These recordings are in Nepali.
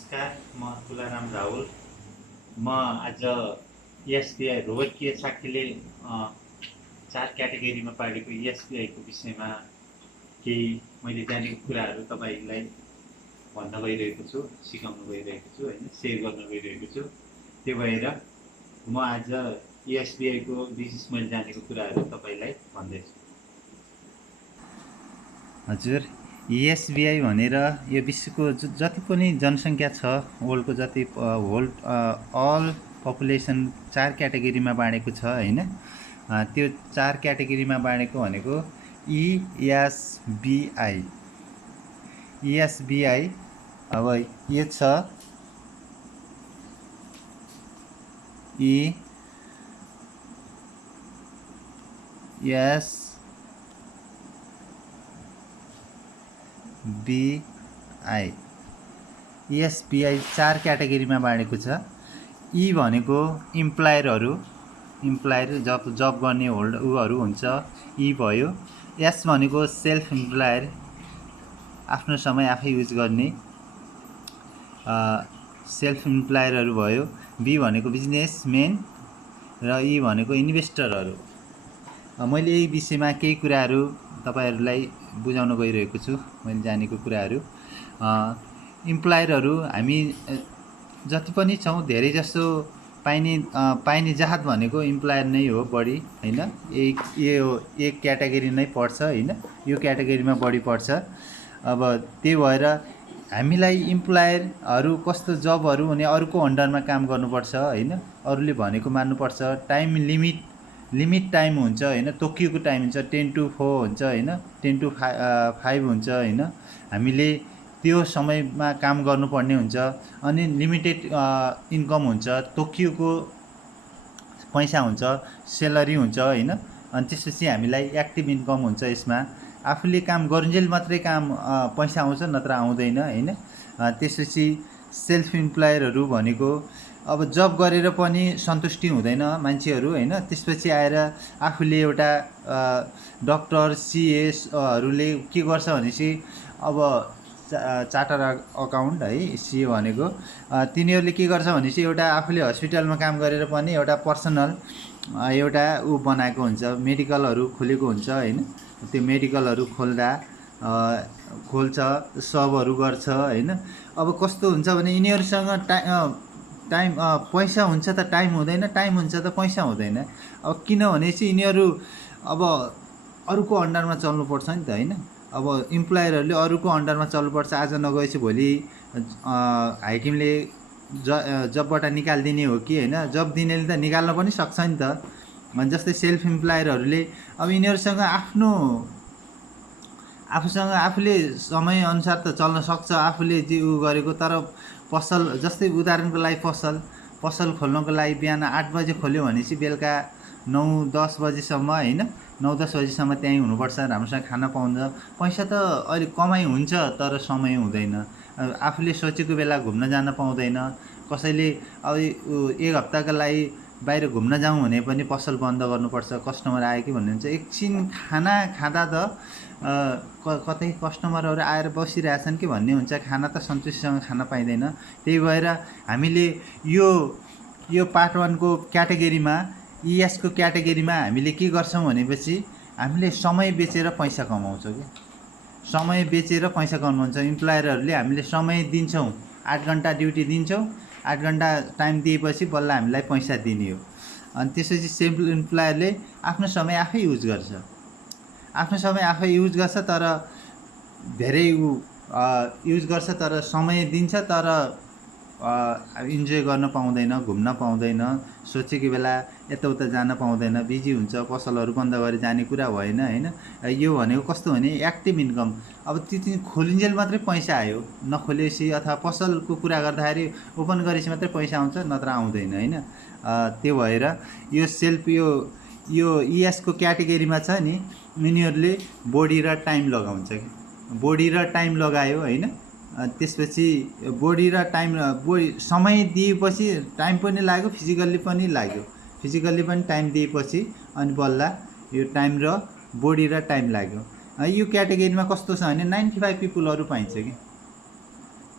नमस्कार, म तुलाराम राहुल। म आज एसबिआई रोबोटिय साक्षीले 4 क्याटेगोरीमा पाडेको एसबिआईको विषयमा केही मैले जानेको कुराहरू तपाईँलाई भन्न गइरहेको छु, सिकाउन गइरहेको छु होइन, सेयर गर्न गइरहेको छु। त्यो भएर म आज एसबिआईको विशेष मैले जानेको कुराहरू तपाईँलाई भन्दैछु। हजुर, एसबिआई भनेर यो विश्वको जति पनि जनसङ्ख्या छ, वर्ल्डको जति अल पपुलेसन 4 क्याटेगोरीमा बाँडेको छ होइन। त्यो 4 क्याटेगोरीमा बाँडेको भनेको इएसबिआई। अब यो छ एसबिआई 4 क्याटेगोरीमा बाँडेको छ। ई भनेको इम्प्लायर जब गर्ने उहरू हुन्छ, ई भयो। एस भनेको सेल्फ इम्प्लायर, आफ्नो समय आफै युज गर्ने सेल्फ इम्प्लायरहरू भयो। बी भनेको बिजनेसम्यान र ई भनेको इन्भेस्टरहरू। मैले यही विषयमा केही कुराहरू तपाईहरुलाई बुझाउन गइरहेको छु, मैले जानेको कुराहरू। इम्प्लायरहरू हामी जति पनि छौँ, धेरै जसो पाइने जात भनेको इम्प्लायर नै हो बढी हैन। एक क्याटेगोरी नै पर्छ हैन, यो क्याटेगोरीमा बढी पर्छ। अब त्यही भएर हामीलाई इम्प्लायरहरू कस्तो जबहरू हुने, अरूको अन्डरमा काम गर्नुपर्छ हैन, अरूले भनेको मान्नुपर्छ। टाइम लिमिट टाइम हुन्छ हैन, तोकिएको टाइम हुन्छ, 10 to 4 हुन्छ हैन, 10 to 5 हुन्छ हैन। हामीले त्यो समयमा काम गर्नुपर्ने हुन्छ। अनि लिमिटेड इन्कम हुन्छ, तोकिएको पैसा हुन्छ, सेलरी हुन्छ हैन। अनि त्यसपछि हामीलाई एक्टिभ इन्कम हुन्छ। यसमा आफूले काम गरुन्जेल मात्रै पैसा आउँछ, नत्र आउँदैन हैन। त्यसपछि सेल्फ इम्प्लायरहरू भनेको अब जब गरेर पनि सन्तुष्टि हुँदैन मान्छेहरू हैन। त्यसपछि आएर आफूले एउटा डक्टर सिएसहरूले के गर्छ भनेपछि अब चार्टर अकाउन्ट है, सिए भनेको तिनीहरूले के गर्छ भनेपछि एउटा आफूले हस्पिटलमा काम गरेर पनि एउटा पर्सनल एउटा बनाएको हुन्छ, मेडिकलहरू खोलेको हुन्छ हैन। त्यो मेडिकलहरू खोल्छ, सबहरू गर्छ हैन। अब कस्तो हुन्छ भने यिनीहरूसँग टाइम पैसा हुन्छ त टाइम हुँदैन, टाइम हुन्छ त पैसा हुँदैन। अब किनभने चाहिँ यिनीहरू अब अरूको अन्डरमा चल्नुपर्छ नि त हैन। अब इम्प्लायरहरूले अरूको अन्डरमा चल्नुपर्छ। आज नगएपछि भोलि हाकिमले जबबाट निकालिदिने हो कि हैन, जब दिनेले त निकाल्न पनि सक्छ नि त। जस्तै सेल्फ इम्प्लायरहरूले अब यिनीहरूसँग आफूसँग आफूले समयअनुसार त चल्न सक्छ आफूले जे गरेको। तर पसल, जस्तै उदाहरणको लागि पसल खोल्नको लागि बिहान 8 बजे खोल्यो भनेपछि बेलुका 9-10 बजेसम्म हैन, 9-10 बजेसम्म त्यहीँ हुनुपर्छ, राम्रोसँग खान पाउँछ। पैसा त अहिले कमाइ हुन्छ, तर समय हुँदैन। आफूले सोचेको बेला घुम्न जान पाउँदैन। कसैले अब एक हप्ताको लागि बाहिर घुम्न जाउँ भने पनि पसल बन्द गर्नुपर्छ, कस्टमर आयो कि भन्ने हुन्छ। एकछिन खाना खाँदा त कतै कस्टमरहरू आएर बसिरहेछन् कि भन्ने हुन्छ, खाना त सन्तुष्टिसँग खान पाइँदैन। त्यही भएर हामीले यो पार्ट 1 को क्याटेगोरीमा, इएसको क्याटेगोरीमा हामीले के गर्छौँ भनेपछि हामीले समय बेचेर पैसा कमाउँछौँ कि समय बेचेर पैसा कमाउँछ। इम्प्लायरहरूले हामीले समय दिन्छौँ, 8 घन्टा ड्युटी दिन्छौँ, 8 घन्टा टाइम दिएपछि बल्ल हामीलाई पैसा दिने हो। अनि त्यसपछि सेल्फ इम्प्लायरले आफ्नो समय आफै युज गर्छ, तर धेरै युज गर्छ, तर समय दिन्छ, तर इन्जोय गर्न पाउँदैन, घुम्न पाउँदैन, सोचेको बेला यताउता जान पाउँदैन, बिजी हुन्छ, पसलहरू बन्द गरी जाने कुरा भएन हैन। यो भनेको कस्तो भने एक्टिभ इन्कम। अब त्यो खोलिन्जेल मात्रै पैसा आयो, नखोलेपछि अथवा पसलको कुरा गर्दाखेरि ओपन गरेपछि मात्रै पैसा आउँछ, नत्र आउँदैन हैन। त्यो भएर यो इएसको क्याटेगोरीमा छ नि, यिनीहरूले बडी र टाइम लगाउँछ कि बडी र टाइम लगायो हैन। त्यसपछि बडी र टाइम समय दिएपछि टाइम पनि लाग्यो, फिजिकल्ली पनि टाइम दिएपछि अनि बल्ल यो टाइम र बडी र टाइम लाग्यो। यो क्याटेगोरीमा कस्तो छ भने 95 पिपुलहरू पाइन्छ कि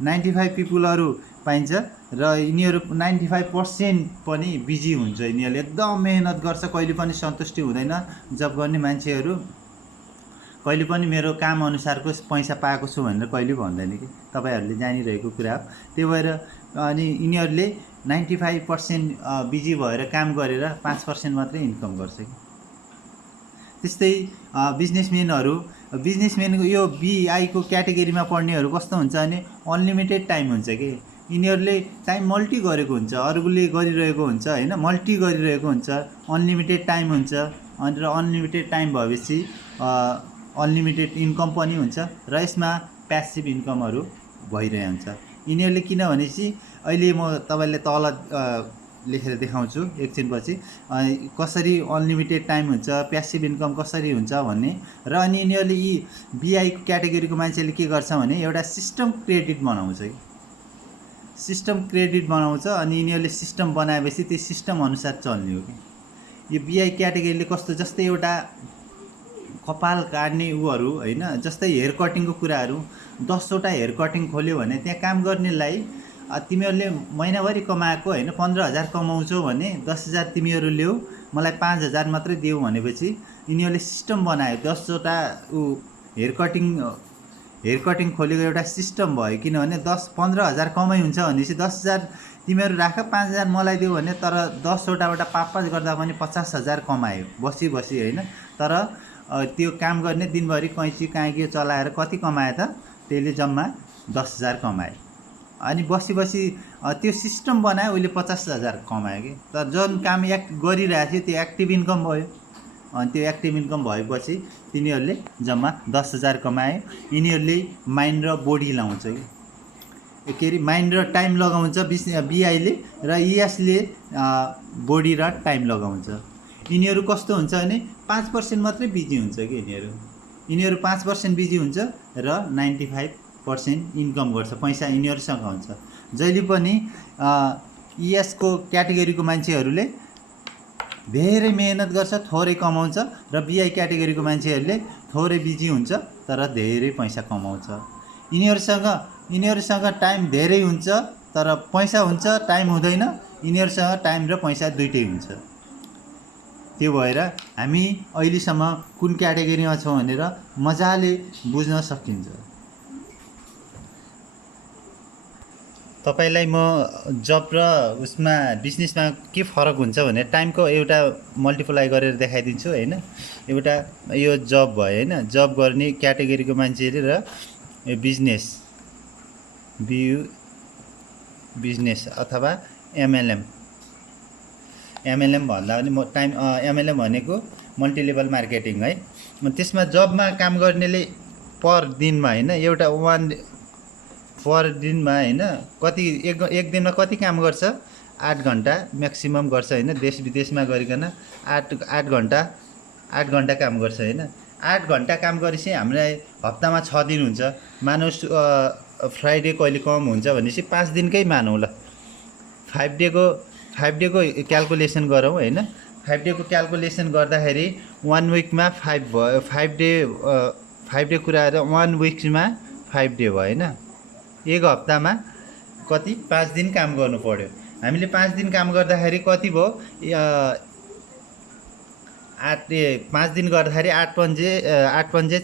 95 पिपुलहरू पाइन्छ र यिनीहरू 95% पनि बिजी हुन्छ। यिनीहरूले एकदम मेहनत गर्छ, कहिले पनि सन्तुष्टि हुँदैन। जब गर्ने मान्छेहरू कहिले पनि मेरो काम अनुसारको पैसा पाएको छु भनेर कहिले भन्दैन कि, तपाईँहरूले जानिरहेको कुरा हो। त्यही भएर अनि यिनीहरूले 95% बिजी भएर काम गरेर 5% मात्रै इन्कम गर्छ कि। त्यस्तै बिजनेसम्यानको यो बीआईको क्याटेगोरीमा पर्नेहरू कस्तो हुन्छ भने अनलिमिटेड टाइम हुन्छ कि। यिनीहरूले टाइम मल्टी गरेको हुन्छ, अरूले गरिरहेको हुन्छ होइन, मल्टी गरिरहेको हुन्छ, अनलिमिटेड टाइम हुन्छ। अनि र अनलिमिटेड टाइम भएपछि अनलिमिटेड इन्कम पनि हुन्छ र यसमा प्यासिभ इन्कमहरू भइरहेको हुन्छ। यिनीहरूले किनभनेपछि अहिले म तपाईँलाई तल लेखेर देखाउँछु एकछिनपछि कसरी अनलिमिटेड टाइम हुन्छ, प्यासिभ इन्कम कसरी हुन्छ भन्ने। र अनि यिनीहरूले यी बीआई क्याटेगोरीको मान्छेले के गर्छ भने एउटा सिस्टम क्रेडिट बनाउँछ कि, सिस्टम क्रेडिट बनाउँछ। अनि यिनीहरूले सिस्टम बनाएपछि त्यो सिस्टम अनुसार चल्ने हो कि। यो बीआई क्याटेगोरीले कस्तो, जस्तै एउटा कपाल काट्ने उहरू होइन, जस्तै हेयर कटिङको कुराहरू 10वटा हेयर कटिङ खोल्यो भने त्यहाँ काम गर्नेलाई तिमीहरूले महिनाभरि कमाएको होइन 15,000 कमाउँछौ भने 10,000 तिमीहरू ल्याऊ, मलाई 5,000 मात्रै देऊ भनेपछि यिनीहरूले सिस्टम बनायो। 10वटा हेयर कटिङ खोलेको एउटा सिस्टम भयो। किनभने 15,000 कमाइ हुन्छ भनेपछि 10,000 तिमीहरू राख, 5,000 मलाई देऊ भने। तर 10वटाबाट पाँच गर्दा पनि 50,000 कमायो बसी होइन। तर त्यो काम गर्ने दिनभरि कैँची काँकी चलाएर कति कमायो त, त्यसले जम्मा 10,000 कमायो। अनि बसी त्यो सिस्टम बनायो, उसले 50,000 कमायो कि। तर जुन काम गरिरहेको थियो त्यो एक्टिभ इन्कम भयो। अनि त्यो एक्टिभ इन्कम भएपछि तिनीहरूले जम्मा 10,000 कमायो। यिनीहरूले माइन्ड र बडी लाउँछ कि, के अरे माइन्ड र टाइम लगाउँछ बीआईले, र इएसले बडी र टाइम लगाउँछ। यिनीहरू कस्तो हुन्छ भने 5% मात्रै बिजी हुन्छ कि यिनीहरू 5% बिजी हुन्छ र 95% इन्कम गर्छ, पैसा यिनीहरूसँग हुन्छ। जहिले पनि इएसको क्याटेगोरीको मान्छेहरूले धेरै मेहनत गर्छ, थोरै कमाउँछ, र बीआई क्याटेगोरीको मान्छेहरूले थोरै बिजी हुन्छ तर धेरै पैसा कमाउँछ। यिनीहरूसँग टाइम धेरै हुन्छ तर पैसा हुन्छ, टाइम हुँदैन। यिनीहरूसँग टाइम र पैसा दुइटै हुन्छ। त्यो भएर हामी अहिलेसम्म कुन क्याटेगोरीमा छौँ भनेर मजाले बुझ्न सकिन्छ। तपाईँलाई म जब र उसमा बिजनेसमा के फरक हुन्छ भने टाइमको एउटा मल्टिप्लाई गरेर देखाइदिन्छु होइन। एउटा यो जब भयो होइन, जब गर्ने क्याटेगोरीको मान्छेले र यो बिजनेस अथवा एमएलएम भन्दा पनि एमएलएम भनेको मल्टिलेभल मार्केटिङ है। त्यसमा जबमा काम गर्नेले पर दिनमा होइन एउटा पर दिनमा होइन कति एक दिनमा कति काम गर्छ, 8 घन्टा म्याक्सिमम गर्छ होइन। देश विदेशमा गरिकन 8 घन्टा काम गर्छ होइन। 8 घन्टा काम गरेपछि हामीलाई हप्तामा 6 दिन हुन्छ। मानौँ फ्राइडे कहिले कम हुन्छ भनेपछि 5 दिनकै मानौँ ल। 5 डेको क्यालकुलेसन गरौँ होइन। 5 डेको क्यालकुलेसन गर्दाखेरि 1 विकमा 5 भयो। 5 डे कुराहरू 1 विकमा 5 डे भयो होइन। एक हप्तामा कति 5 दिन काम गर्नु पर्यो। हामीले 5 दिन काम गर्दाखेरि कति भयो, 5 दिन गर्दाखेरि 8 पन्जे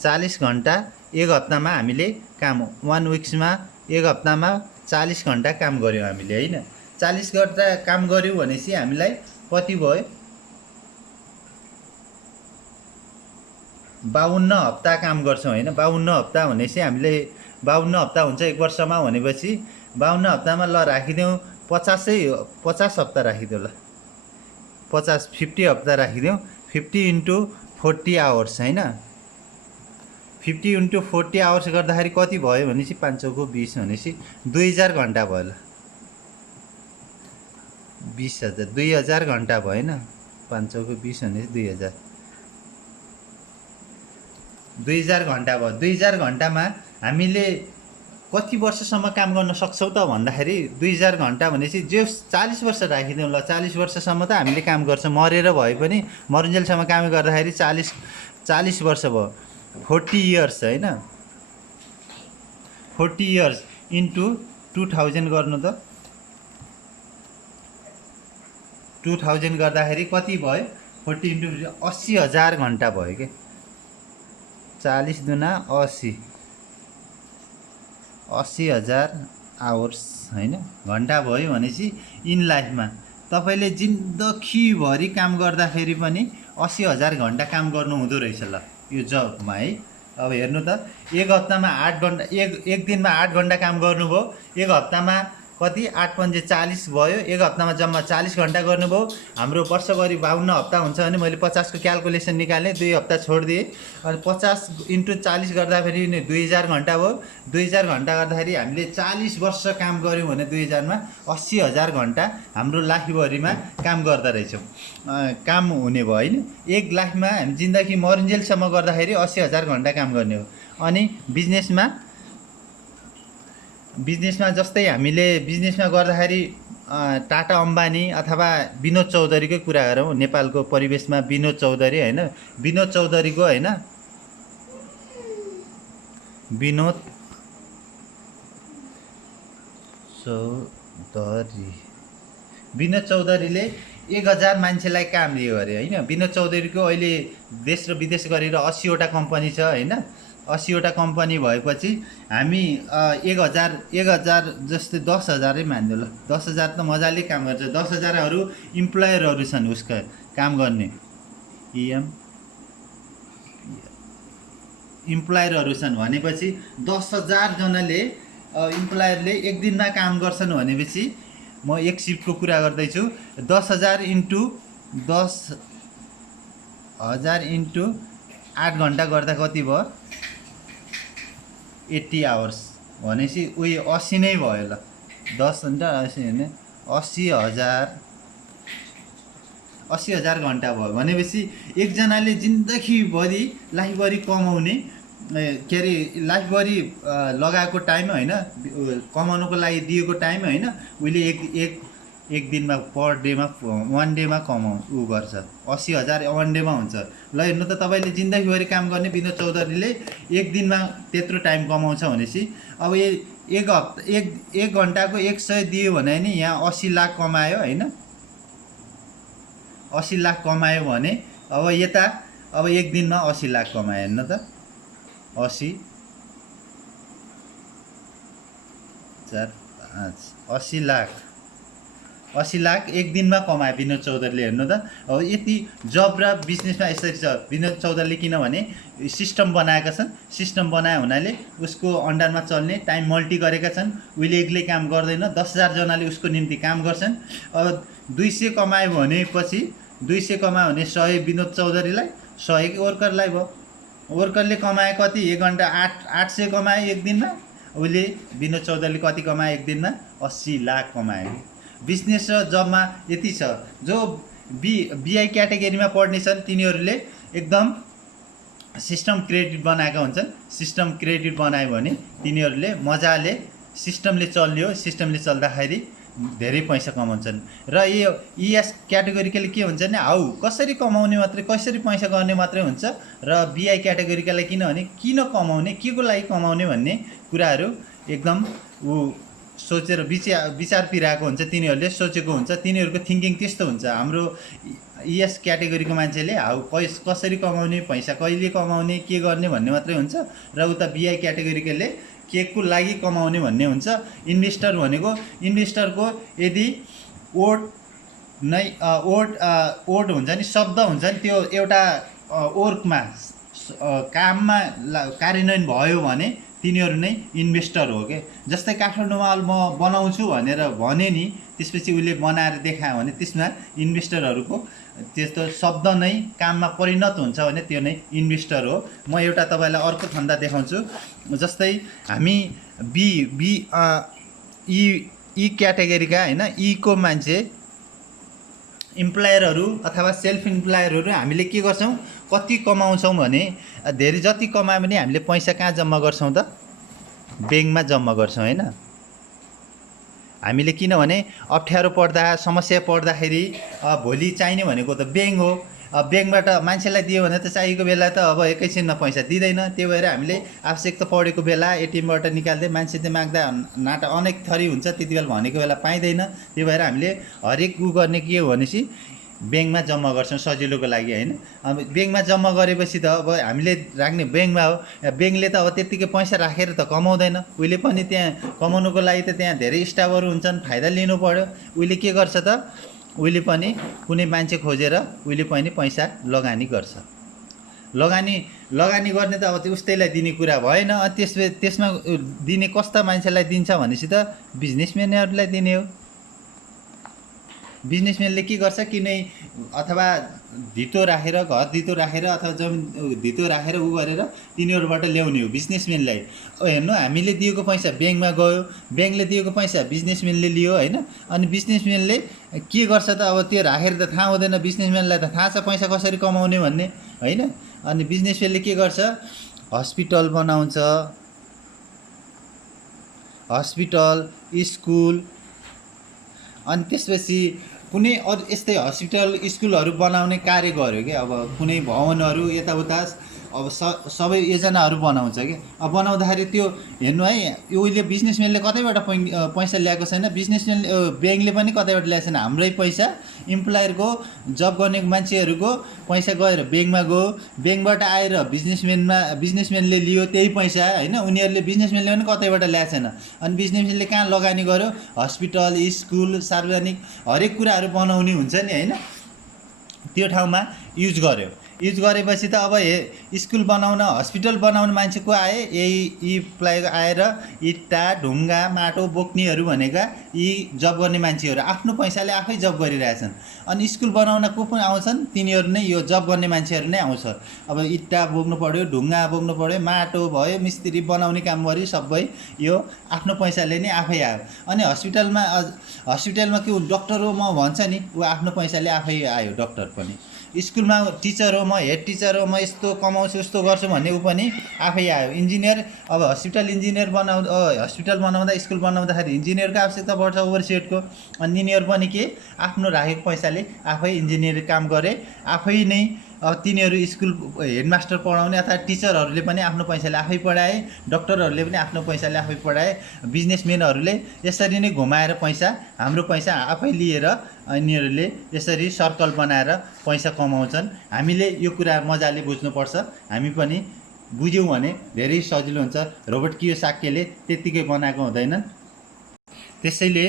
40 घन्टा एक हप्तामा हामीले काम। 1 विक्समा एक हप्तामा 40 घन्टा काम गऱ्यौँ हामीले होइन। 40 घन्टा काम गऱ्यौँ भनेपछि हामीलाई कति भयो, 52 हप्ता काम गर्छौँ होइन। 52 हप्ता भनेपछि हामीले 52 हप्ता हुन्छ एक वर्षमा भनेपछि 52 हप्तामा ल राखिदेऊ 50 हप्ता राखिदेऊ ल। 50 हप्ता राखिदेऊ। 50 × 40 आवर्स होइन। 50 × 40 आवर्स गर्दाखेरि कति भयो भनेपछि 5 चौको 20 भनेपछि 2000 घन्टा भयो ल। 20,000 घन्टा भयो होइन। 5 चौको 20 भनेपछि 2000 घन्टा भयो। 2000 घन्टामा हामीले कति वर्षसम्म काम गर्न सक्छौँ त भन्दाखेरि 2000 घन्टा भनेपछि जो 40 वर्ष राखिदिउँ ल। 40 वर्षसम्म त हामीले काम गर्छ, मरेर भए पनि मरुन्जेलसम्म काम गर्दाखेरि 40 वर्ष भयो। 40 इयर्स होइन। 40 इयर्स इन्टु 2000 गर्नु त 2000 गर्दाखेरि कति भयो 40 इन्टु 80,000 घन्टा भयो के 40 दुना 80 80,000 आवर्स हैन घन्टा भयो भनेपछि इन लाइफमा तपाईले जिन्दगीभरि काम गर्दाखेरि पनि 80,000 घन्टा काम गर्नु हुँदो रहेछ ल यो जबमा है। अब हेर्नु त एक हप्तामा 8 घन्टा एक दिनमा 8 घन्टा काम गर्नुभयो एक हप्तामा कति 8 पंजे 40 भयो एक हप्तामा जम्मा 40 घन्टा गर्नुभयो। हाम्रो वर्षभरि 52 हप्ता हुन्छ भने मैले 50 को क्याल्कुलेसन निकालेँ 2 हप्ता छोडिदिएँ अनि 50 इन्टु 40 गर्दाखेरि 2000 घन्टा भयो 2000 घन्टा गर्दाखेरि हामीले 40 वर्ष काम गऱ्यौँ भने 2000 मा 80,000 घन्टा हाम्रो लाइफभरिमा काम गर्दा रहेछौँ काम हुने भयो हैन। एक लाइफमा हामी जिन्दगी मरुन्जेलसम्म गर्दाखेरि 80,000 घन्टा काम गर्ने हो। अनि बिजनेसमा जस्तै हामीले बिजनेसमा गर्दाखेरि टाटा अम्बानी अथवा विनोद चौधरीकै कुरा गरौँ नेपालको परिवेशमा विनोद चौधरी हैन विनोद चौधरीको हैन विनोद चौधरीले 1000 मान्छेलाई काम दियो अरे हैन। विनोद चौधरीको अहिले देश र विदेश गरेर 80 वटा कम्पनी छ हैन 80 वटा कम्पनी भएपछि हामी 1000 जस्तै 10,000 नै मान्दियो ल 10,000 त मजाले काम गर्छ 10,000 इम्प्लोयरहरू छन् उसका काम गर्ने इम्प्लोयरहरू छन् भनेपछि 10,000 जनाले इम्प्लोयरले एक दिनमा काम गर्छन् भनेपछि म एक शिफ्टको कुरा गर्दैछु 10,000 इन्टु 10,000 इन्टु 8 घन्टा गर्दा कति भयो 80 आवर्स भनेपछि उही 80 नै भयो ल 10 घन्टा 80 हैन 80,000 घन्टा भयो भनेपछि एकजनाले जिन्दगीभरि लाइफभरि कमाउने के अरे लाइफभरि लगाएको टाइम हैन कमाउनको लागि दिएको टाइम हैन उहिले एक दिनमा पर डेमा 1 डेमा उ गर्छ 80,000 1 डेमा हुन्छ ल। हेर्नु त तपाईले जिन्दगीभरि काम गर्ने विनोद चौधरीले एक दिनमा त्यत्रो टाइम कमाउँछ भनेपछि अब एक घन्टाको 100 दियो भने नि यहाँ 80 लाख कमायो हैन 80 लाख कमायो भने अब यता अब एक दिनमा 80 लाख कमायो हेर्नु त 80 लाख एक दिनमा कमायो विनोद चौधरीले हेर्नु त। अब यति जब र बिजनेसमा यसरी छ विनोद चौधरीले किनभने सिस्टम बनाएका छन् सिस्टम बनाए हुनाले उसको अन्डरमा चल्ने टाइम मल्टी गरेका छन् उहिले एक्लै काम गर्दैन 10,000 जनाले उसको निम्ति काम गर्छन्। अब 200 कमायो भनेपछि 200 कमायो भने 100 विनोद चौधरीलाई 100 वर्करलाई भयो वर्करले कमाए कति एक घन्टा 800 कमाए एक दिनमा उहिले विनोद चौधरीले कति कमाए एक दिनमा 80 लाख कमाए। बिजनेस र जबमा यति छ जो बीआई क्याटेगोरीमा पढ्ने छन् तिनीहरूले एकदम सिस्टम क्रेडिट बनाएका हुन्छन् सिस्टम क्रेडिट बनायो भने तिनीहरूले मजाले सिस्टमले चल्यो सिस्टमले चल्दाखेरि धेरै पैसा कमाउँछन्। र यो इएस क्याटेगोरीकाले के हुन्छ भने हाउ कसरी कमाउने मात्रै कसरी पैसा गर्ने मात्रै हुन्छ र बीआई क्याटेगोरीकालाई किनभने किन कमाउने के को लागि कमाउने भन्ने कुराहरू एकदम सोचेर विचार पिराएको हुन्छ तिनीहरूले सोचेको हुन्छ तिनीहरूको थिङ्किङ त्यस्तो हुन्छ। हाम्रो इएस क्याटेगोरीको मान्छेले हाउ कसरी कमाउने पैसा कहिले कमाउने के गर्ने भन्ने मात्रै हुन्छ र उता बीआई क्याटेगोरीकाले के को लागि कमाउने भन्ने हुन्छ। इन्भेस्टर भनेको इन्भेस्टरको यदि ओड हुन्छ नि शब्द हुन्छ नि त्यो एउटा वर्कमा काममा कार्यान्वयन भयो भने तिनीहरू नै इन्भेस्टर हो के। जस्तै काठमाडौँमा म बनाउँछु भनेर भने नि त्यसपछि उसले बनाएर देखायो भने त्यसमा इन्भेस्टरहरूको त्यस्तो शब्द नै काममा परिणत हुन्छ भने त्यो नै इन्भेस्टर हो। म एउटा तपाईलाई अर्को फन्दा देखाउँछु। जस्तै हामी ई क्याटेगोरीका हैन ई को मान्छे इम्प्लोयरहरू अथवा सेल्फ इम्प्लोयरहरू हामीले के गर्छौं कति कमाउँछौं भने धेरै जति कमायो भने हामीले पैसा कहाँ जम्मा गर्छौं त बैंकमा जम्मा गर्छौं हैन। हामीले किनभने अप्ठ्यारो पर्दा समस्या पर्दाखेरि भोलि चाहिने भनेको त ब्याङ्क हो। ब्याङ्कबाट मान्छेलाई दियो भने त चाहिएको बेला त अब एकैछिनमा पैसा दिँदैन। त्यही भएर हामीले आवश्यकता परेको बेला एटिएमबाट निकाल्दै मान्छेले माग्दा नाटा अनेक थरी हुन्छ, त्यति बेला भनेको बेला पाइँदैन। त्यही भएर हामीले हरेक गर्ने के हो भनेपछि ब्याङ्कमा जम्मा गर्छौँ सजिलोको लागि होइन। अब ब्याङ्कमा जम्मा गरेपछि त अब हामीले राख्ने ब्याङ्कमा हो। ब्याङ्कले त अब त्यत्तिकै पैसा राखेर त कमाउँदैन। उहिले पनि त्यहाँ कमाउनुको लागि त त्यहाँ धेरै स्टाफहरू हुन्छन्, फाइदा लिनु पऱ्यो। उहिले के गर्छ त, उहिले पनि कुनै मान्छे खोजेर उहिले पनि पैसा लगानी गर्छ। लगानी गर्ने त अब त्यो उस्तैलाई दिने कुरा भएन। त्यसमा दिने कस्ता मान्छेलाई दिन्छ भनेपछि त बिजनेसम्यानहरूलाई दिने हो। बिजनेसम्यानले के गर्छ, किनै अथवा धितो राखेर, घर धितो राखेर अथवा जमिन धितो राखेर उ गरेर तिनीहरूबाट ल्याउने हो बिजनेसम्यानलाई। हेर्नु, हामीले दिएको पैसा ब्याङ्कमा गयो, ब्याङ्कले दिएको पैसा बिजनेसम्यानले लियो होइन। अनि बिजनेसम्यानले के गर्छ त, अब त्यो राखेर त थाहा हुँदैन। बिजनेसम्यानलाई त थाहा छ पैसा कसरी कमाउने भन्ने होइन। अनि बिजनेसम्यानले के गर्छ, हस्पिटल बनाउँछ, हस्पिटल, स्कुल, अनि त्यसपछि कुनै अरू यस्तै हस्पिटल स्कुलहरू बनाउने कार्य गर्यो क्या। अब कुनै भवनहरू यताउता अब सबै योजनाहरू बनाउँछ कि। अब बनाउँदाखेरि त्यो हेर्नु है, यो उहिले बिजनेसम्यानले कतैबाट पैसा ल्याएको छैन, बिजनेसम्यानले ब्याङ्कले पनि कतैबाट ल्याएको छैन। हाम्रै पैसा इम्प्लोयरको, जब गर्ने मान्छेहरूको पैसा गएर ब्याङ्कमा गयो, ब्याङ्कबाट आएर बिजनेसम्यानले लियो त्यही पैसा होइन। उनीहरूले बिजनेसम्यानले पनि कतैबाट ल्याएको छैन। अनि बिजनेसम्यानले कहाँ लगानी गर्यो, हस्पिटल, स्कुल, सार्वजनिक हरेक कुराहरू बनाउने हुन्छ नि होइन, त्यो ठाउँमा युज गर्यो। युज गरेपछि त अब स्कुल बनाउन, हस्पिटल बनाउन मान्छे को आए, यी प्लाइ आएर इट्टा ढुङ्गा माटो बोक्नेहरू भनेका यी जब गर्ने मान्छेहरू आफ्नो पैसाले आफै जब गरिरहेछन्। अनि स्कुल बनाउन को पनि आउँछन्, तिनीहरू नै यो जब गर्ने मान्छेहरू नै आउँछ। अब इट्टा बोक्नु पऱ्यो, ढुङ्गा बोक्नु पऱ्यो, माटो भयो, मिस्त्री बनाउने काम गऱ्यो, सबै यो आफ्नो पैसाले नै आफै आयो। अनि हस्पिटलमा के डक्टर हो म भन्छ नि, ऊ आफ्नो पैसाले आफै आयो डक्टर पनि। स्कुलमा टिचर हो, म हेड टिचर हो, म यस्तो कमाउँछु यस्तो गर्छु भन्ने ऊ पनि आफै आयो। इन्जिनियर, अब हस्पिटल बनाउँदा स्कुल बनाउँदाखेरि इन्जिनियरको आवश्यकता पर्छ, ओभरसियरको। अनि यिनीहरू पनि के आफ्नो राखेको पैसाले आफै इन्जिनियर काम गरे, आफै नै। अब तिनीहरू स्कुल हेडमास्टर पढाउने अथवा टिचरहरूले पनि आफ्नो पैसाले आफै पढाए, डक्टरहरूले पनि आफ्नो पैसाले आफै पढाए। बिजनेसम्यानहरूले यसरी नै घुमाएर पैसा, हाम्रो पैसा आफै लिएर यिनीहरूले यसरी सर्कल बनाएर पैसा कमाउँछन्। हामीले यो कुरा मजाले बुझ्नुपर्छ। हामी पनि बुझ्यौँ भने धेरै सजिलो हुन्छ। रोबर्ट कियोसाकीले त्यत्तिकै बनाएको हुँदैनन्। त्यसैले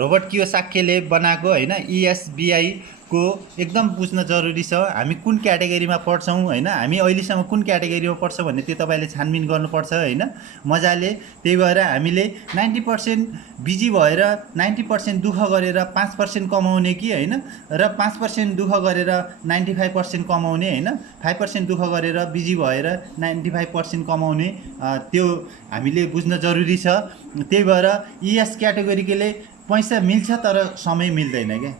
रोबर्ट कियोसाकीले बनाएको होइन ESBI को एकदम बुझ्न जरुरी छ। हामी कुन क्याटेगोरीमा पढ्छौँ होइन, हामी अहिलेसम्म कुन क्याटेगोरीमा पढ्छ भन्ने त्यो तपाईँले छानबिन गर्नुपर्छ होइन मजाले। त्यही भएर हामीले 90% बिजी भएर 90% दुःख गरेर 5% कमाउने कि होइन, र 5% दुःख गरेर 95% कमाउने होइन, 5% दुःख गरेर बिजी भएर 95% कमाउने, त्यो हामीले बुझ्न जरुरी छ। त्यही भएर ES क्याटेगोरीले पैसा मिल्छ तर समय मिल्दैन क्या।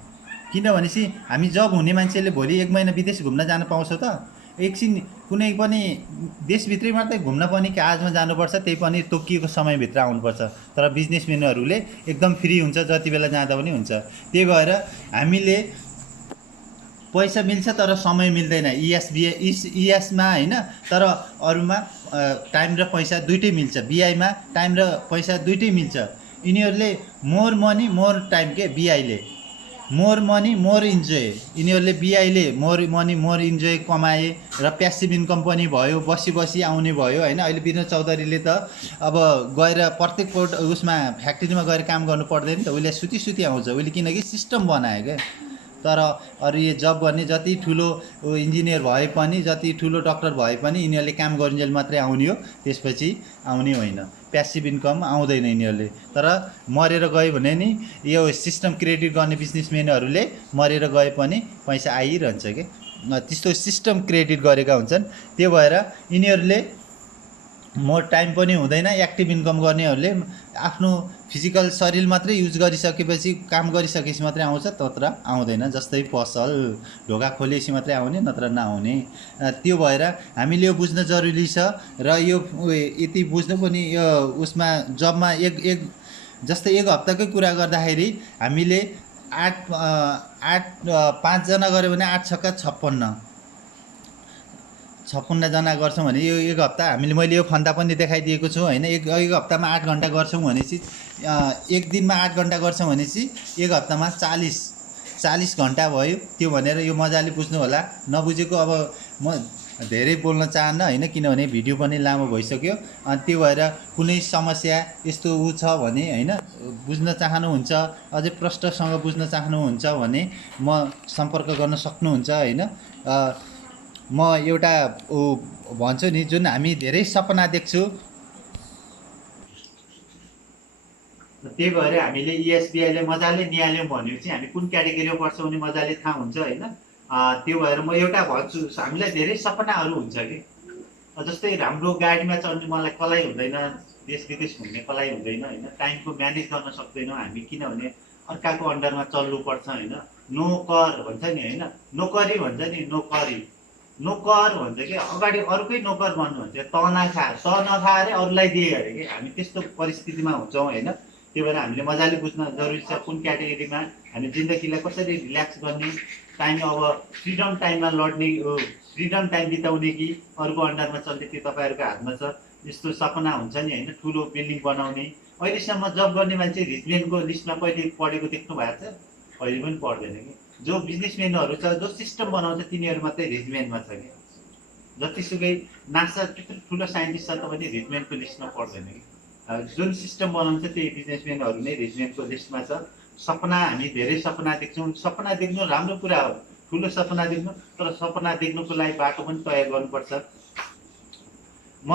किनभनेपछि हामी जब हुने मान्छेले भोलि 1 महिना विदेश घुम्न जान पाउँछ त, एकछिन कुनै पनि देशभित्रै मात्रै घुम्न पनि काजमा जानुपर्छ, त्यही पनि तोकिएको समयभित्र आउनुपर्छ। तर बिजनेसम्यानहरूले एकदम फ्री हुन्छ, जति बेला जाँदा पनि हुन्छ। त्यही भएर हामीले पैसा मिल्छ तर समय मिल्दैन ESमा होइन, तर अरूमा टाइम र पैसा दुइटै मिल्छ। BIमा टाइम र पैसा दुइटै मिल्छ। यिनीहरूले मोर मनी मोर टाइम के, BIले मोर मनी मोर इन्जोय, यिनीहरूले BIले मोर मनी मोर इन्जोय कमाए र प्यासिभ इन्कम पनि भयो, बसी आउने भयो होइन। अहिले विनोद चौधरीले त अब गएर प्रत्येक उसमा फ्याक्ट्रीमा गएर काम गर्नु पर्दैन त, उसले सुती आउँछ उसले, किनकि सिस्टम बनायो क्या। तर अरू यो जब गर्ने जति ठुलो इन्जिनियर भए पनि, जति ठुलो डक्टर भए पनि यिनीहरूले काम गरिन्जेल मात्रै आउने हो, त्यसपछि आउने होइन। प्यासिभ इन्कम आउँदैन यिनीहरूले। तर मरेर गयो भने नि यो सिस्टम क्रिएट गर्ने बिजनेसम्यानहरूले मरेर गए पनि पैसा आइरहन्छ क्या, त्यस्तो सिस्टम क्रिएट गरेका हुन्छन्। त्यो भएर यिनीहरूले मोर टाइम पनि हुँदैन। एक्टिभ इन्कम गर्नेहरूले आफ्नो फिजिकल शरीर मात्रै युज गरिसकेपछि, काम गरिसकेपछि मात्रै आउँछ, तत्र आउँदैन। जस्तै पसल ढोका खोलेपछि मात्रै आउने, नत्र नआउने। त्यो भएर हामीले यो बुझ्न जरुरी छ। र यो यति बुझ्नु पनि यो उसमा जबमा एक जस्तै एक हप्ताकै कुरा गर्दाखेरि हामीले 5 जना गऱ्यो भने 8 छक्का 56 जना गर्छौँ भने यो एक हप्ता हामीले मैले यो फन्दा पनि देखाइदिएको छु होइन। एक हप्तामा 8 घन्टा गर्छौँ भनेपछि एक दिनमा 8 घन्टा गर्छौँ भनेपछि एक हप्तामा 40 घन्टा भयो। त्यो भनेर यो मजाले बुझ्नु होला। नबुझेको अब म धेरै बोल्न चाहन्न होइन, किनभने भिडियो पनि लामो भइसक्यो। अनि त्यो भएर कुनै समस्या यस्तो छ भने होइन, बुझ्न चाहनुहुन्छ, अझै प्रष्टसँग बुझ्न चाहनुहुन्छ भने म सम्पर्क गर्न सक्नुहुन्छ होइन। म एउटा भन्छु नि, जुन हामी धेरै सपना देख्छु, त्यही भएर हामीले इएसबिआईले मजाले निहाल्यौँ भनेपछि हामी कुन क्याटेगोरीमा पर्छौँ भने मजाले थाहा हुन्छ होइन। त्यो भएर म एउटा भन्छु, हामीलाई धेरै सपनाहरू हुन्छ कि, जस्तै राम्रो गाडीमा चढ्ने मलाई कलाइ हुँदैन, देश विदेश घुम्ने कलाइ हुँदैन होइन। टाइमको म्यानेज गर्न सक्दैनौँ हामी, किनभने अर्काको अन्डरमा चल्नुपर्छ होइन। नोकर भन्छ नि होइन, नोकरी भन्छ नि, नोकर भन्छ कि अगाडि अरूकै नोकर बन्नु भन्छ, त नखाएर अरूलाई दिए अरे कि। हामी त्यस्तो परिस्थितिमा हुन्छौँ होइन। त्यही भएर हामीले मजाले बुझ्न जरुरी छ कुन क्याटेगोरीमा हामी जिन्दगीलाई कसरी रिल्याक्स गर्ने, टाइम अब फ्रिडम टाइममा लड्ने, फ्रिडम टाइम बिताउने कि अरूको अन्डरमा चल्ने, त्यो तपाईँहरूको हातमा छ। यस्तो सपना हुन्छ नि होइन, ठुलो बिल्डिङ बनाउने। अहिलेसम्म जब गर्ने मान्छे रिचमेनको लिस्टमा कहिले पढेको देख्नु भएको छ? कहिले पनि पढ्दैन कि। जो बिजनेसम्यानहरू छ, जो सिस्टम बनाउँछ, तिनीहरू मात्रै रिचमेनमा छ कि। जतिसुकै नासा त्यत्रो ठुलो साइन्टिस्ट छ पनि रिचमेन्टको लिस्टमा पर्दैन कि। जुन सिस्टम बनाउँछ त्यही बिजनेसम्यानहरू नै रिचमेन्टको लिस्टमा छ। सपना हामी धेरै सपना देख्छौँ। सपना देख्नु राम्रो कुरा हो, ठुलो सपना देख्नु, तर सपना देख्नुको लागि बाटो पनि तय गर्नुपर्छ। म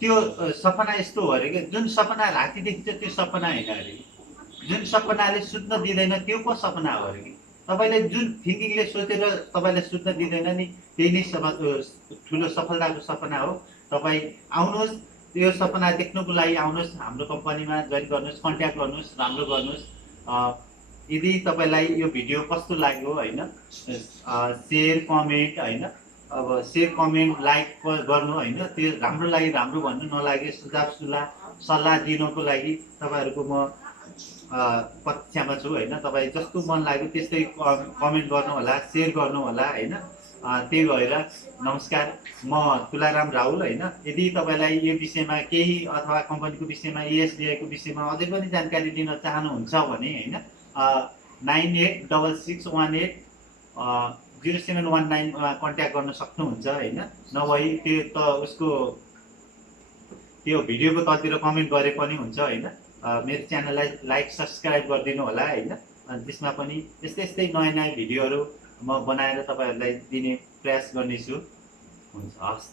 त्यो सपना यस्तो हो अरे कि, जुन सपना राति देखिन्छ त्यो सपना होइन अरे। जुन सपनाले सुत्न दिँदैन त्यो पो सपना हो अरे कि। तपाईँले जुन थिङ्किङले सोचेर तपाईँलाई सुत्न दिँदैन नि, त्यही नै ठुलो सफलताको सपना हो। तपाईँ आउनुहोस्, त्यो सपना देख्नुको लागि आउनुहोस्, हाम्रो कम्पनीमा जोइन गर्नुहोस्, कन्ट्याक्ट गर्नुहोस्, राम्रो गर्नुहोस्। यदि तपाईँलाई यो भिडियो कस्तो लाग्यो होइन, सेयर कमेन्ट होइन, अब सेयर कमेन्ट लाइक गर्नु होइन। त्यो राम्रो लागि राम्रो भन्नु, नलागे सुझाव सल्लाह दिनुको लागि तपाईँहरूको म प्रतीक्षामा छु होइन। तपाईँ जस्तो मन लाग्यो त्यस्तै कमेन्ट गर्नु होला, सेयर गर्नु होला होइन। त्यही भएर नमस्कार, म तुलाराम राहुल होइन। यदि तपाईँलाई यो विषयमा केही अथवा कम्पनीको विषयमा, इएसबिआईको विषयमा अझै पनि जानकारी लिन चाहनुहुन्छ भने होइन, 9866180719मा कन्ट्याक्ट गर्न सक्नुहुन्छ होइन। नभई त्यो त उसको त्यो भिडियोको तलतिर कमेन्ट गरे पनि हुन्छ होइन। मेरो च्यानललाई लाइक सब्सक्राइब गरिदिनु होला होइन। त्यसमा पनि यस्तै नयाँ नयाँ भिडियोहरू म बनाएर तपाईँहरूलाई दिने प्रयास गर्नेछु। हुन्छ, हस्।